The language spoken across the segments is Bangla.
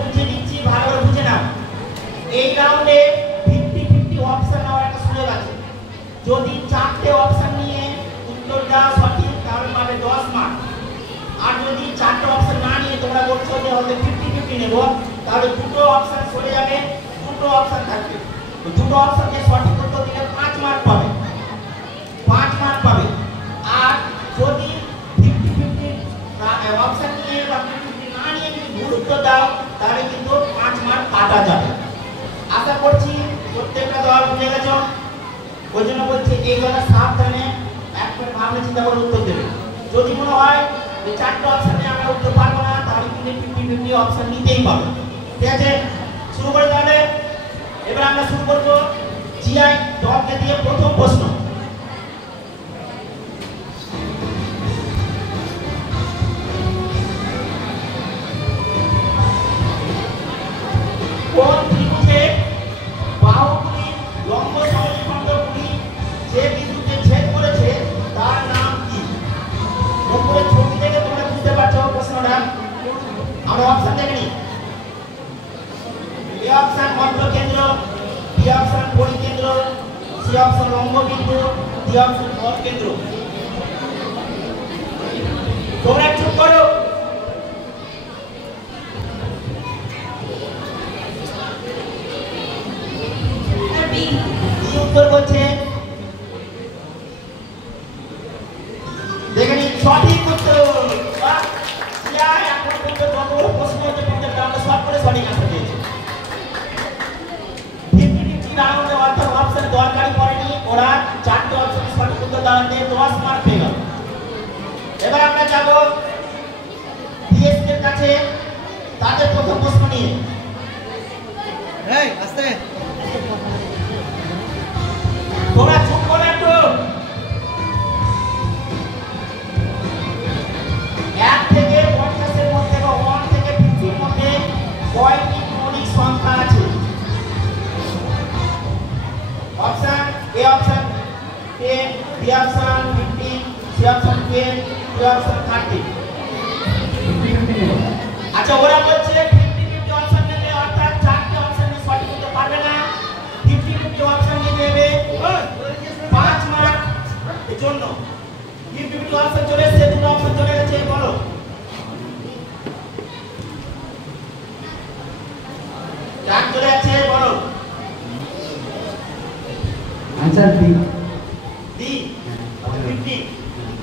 বুঝিয়ে দিচ্ছি, ভালো করে বুঝে নাও। এই রাউন্ডে 50-50 অপশন নেওয়ার একটা সুযোগ আছে। যদি 4টে অপশন নিয়ে উত্তরটা সঠিক তাহলে পাবে 10 মার্ক। আর যদি 4টে অপশন না নিয়ে তোমরা বলছো যে হয়তো 50-50 নেব, তাহলে দুটো অপশন চলে যাবে, দুটো অপশন থাকবে। তো দুটো অপশনকে সঠিক উত্তর দিলে 5 মার্ক পাবে, 5 মার্ক পাবে। আর যদি 50-50 অপশন নিয়ে বা 50-50 না নিয়ে যদি ভুল উত্তর দাও তাহলে কিন্তু 5 মার্ক কাটা যাবে। আশা করছি প্রত্যেকটা দল বুঝে গেছো। ওই জন্য বলছি এইগুলো সাবধানে একবার ভাবনা চিন্তা করে উত্তর দেবে। যদি মনে হয় যে 4টে অপশনে আমরা উত্তর পারবো না তাহলে কিন্তু 50-50 অপশন নিতেই পারবে। ঠিক আছে, শুরু করে তাহলে। এবার আমরা শুরু করবো জিআই দলকে দিয়ে প্রথম প্রশ্ন। কোন ত্রিভুজে বাহুগুলির লম্ব সমদ্বিখণ্ডগুলি যে বিন্দুতে ছেদ করেছে তার নাম কি? উপরে ছবি থেকে তোমরা বুঝতে পারছো প্রশ্নটা। আমরা অপশন দেখে নিই। এ অপশন মধ্যকেন্দ্র, বি অপশন পরিকেন্দ্র, সি অপশন লম্ববিন্দু, ডি অপশন অকেন্দ্র। তোমরা চুপ করো। উত্তর বলছে দেখেন সঠিক উত্তর। এখন পর্যন্ত যতগুলো প্রশ্ন হচ্ছে প্রত্যেকটা আমরা সব করে সঠিক আনসার দিয়েছি। 50-50 রাউন্ডে অর্থাৎ অপশন দরকারই পড়েনি, ওরা 4টে অপশন সঠিক উত্তর দেওয়াতে 10 মার্ক পেয়ে গেল। এবার আমরা যাব ডিএসপি এর কাছে তাদের প্রথম প্রশ্ন নিয়ে। এই আস্তে তোমরা চুপ করে একটু। 1 থেকে 50 এর মধ্যে বা 1 থেকে 50 এর মধ্যে কয়টি মৌলিক সংখ্যা আছে? Option A option 10, B option 15, C option 10, D option 30। আচ্ছা, ওরা বলছে 50-50 অপশন নেবে অর্থাৎ 4টে অপশন নিয়ে সঠিক উত্তর পারবে না। 50-50 অপশন নিয়ে নেবে 5 মার্ক এর জন্য। 50-50 অপশন চলে এসেছে, দুটো অপশন চলে গেছে, বলো। ডাক চলে আছে, বলো। Answer B. ডি 50।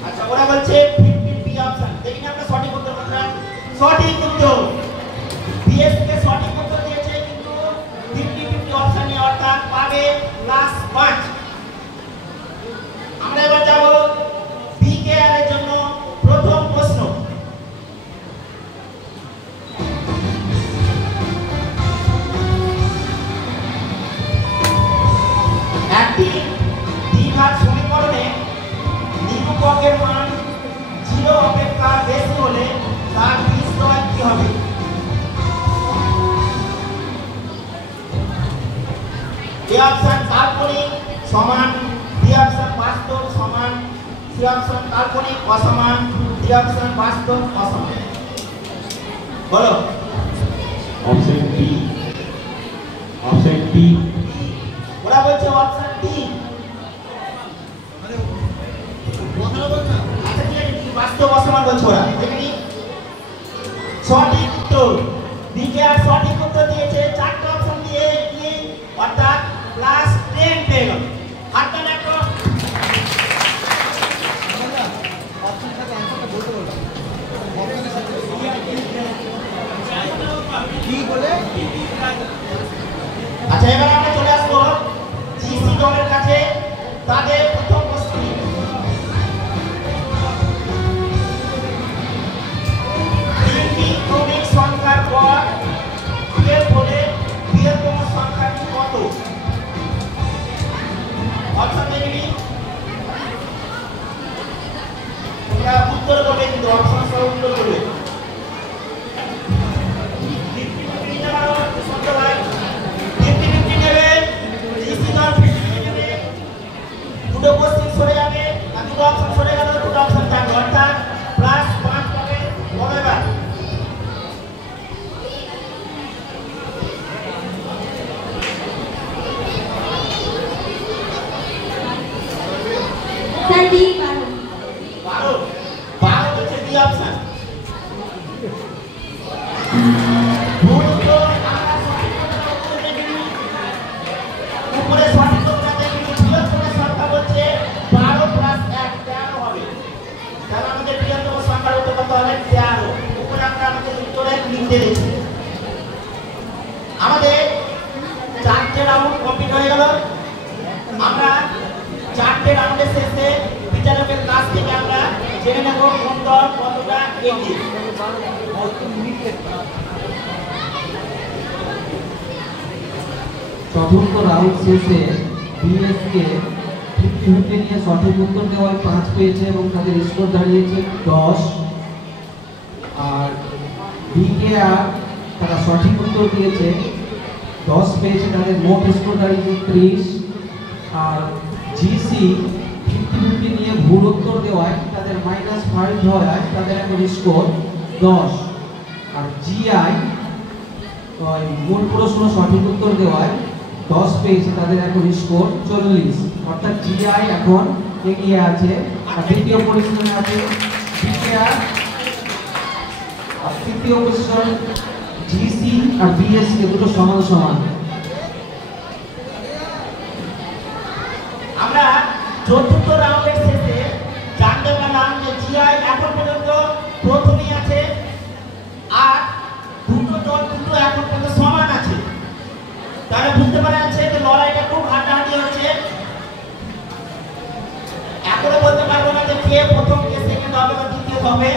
আচ্ছা, ওরা বলছে 50-50 অপশন। দেখি না আমরা সঠিক উত্তর কোনটা? সঠিক উত্তর বিএস কে সঠিক উত্তর দিয়েছে, কিন্তু 50-50 অপশন নিয়ে অর্থাৎ পাবে +5। আমরা এবার যাব বিকেআর এর জন্য প্রথম প্রশ্ন। একটি দ্বিঘাত সমীকরণে নিরূপকের মান 0 অপেক্ষা বেশি হলে তার বিস্ময় কি হবে? এ অপশন কাল্পনিক সমান, বি অপশন বাস্তব সমান, সি অপশন কাল্পনিক অসমান, ডি অপশন বাস্তব অসমান। বলো। Option B. Option B. ওরা বলছে অপশন ডি। আচ্ছা, ঠিক আছে, বাস্তব অসমান বলছে ওরা। দেখি সঠিক উত্তর বিকেআর সঠিক উত্তর দিয়েছে 4টে অপশন দিয়ে অর্থাৎ +10 পেয়ে গেল। হাতটা দেখো। অপশনের সাথে অ্যানসারটা বলতে বললাম। অপশনের সাথে কি বলে? আচ্ছা, এবার আমরা চলে আসবো জিসি দলের কাছে তাদের প্রথম প্রশ্ন নিয়ে। তিনটি ক্রমিক সংখ্যার পর বিয়ের পরে বৃহত্তম সংখ্যাটি কত? অপশন দেখবি, তোমরা উত্তর করবে, কিন্তু অপশন সহ উত্তর করবে। ভুল উত্তর আমরা সঠিক উত্তর দেখিনি। উপরে সঠিক উত্তর দেখিনি, বৃহত্তমের সংখ্যা বলছে 12 প্লাস 1 13 হবে। তাহলে আমাদের বৃহত্তম সংখ্যার উত্তর কত হবে? 13। উপরে আমরা আমাদের উত্তরে লিখতে দিয়েছি। আমাদের 4টে রাউন্ড কমপ্লিট হয়ে গেল। আমরা 4টে রাউন্ডের শেষে বিচারকের কাছ থেকে আমরা জেনে নেব কোন দল কতটা এগিয়ে। চতুর্থ রাউন্ড শেষে বিএসকে 50-50 নিয়ে সঠিক উত্তর দেওয়ায় 5 পেয়েছে এবং তাদের স্কোর দাঁড়িয়েছে 10। আর বিকেআর তারা সঠিক উত্তর দিয়েছে 10 পেয়েছে, তাদের মোট স্কোর দাঁড়িয়েছে 30। আর জিসি 50-50 নিয়ে ভুল উত্তর দেওয়ায় তাদের -5 হওয়ায় তাদের এখন স্কোর 10। আর জিআই মূল প্রশ্ন সঠিক উত্তর দেওয়ায় 10 পেয়েছে, তাদের এখন স্কোর 40। অর্থাৎ জিআই এখন এগিয়ে আছে। আর দ্বিতীয় পজিশনে আছে বিকেআর। আর তৃতীয় পজিশন জিসি আর বিএসকে দুটো সমান সমান। আমরা চতুর্থ রাউন্ডের শেষে জানতে পারলাম যে জিআই এখন পর্যন্ত প্রথমেই আছে আর দুটো দল কিন্তু এখন পর্যন্ত সমান আছে। তাহলে বুঝতে পারা যাচ্ছে যে লড়াইটা খুব হাড্ডাহাড্ডি হচ্ছে। এখনো বলতে পারবো না যে কে প্রথম কে সেকেন্ড হবে বা তৃতীয় হবে।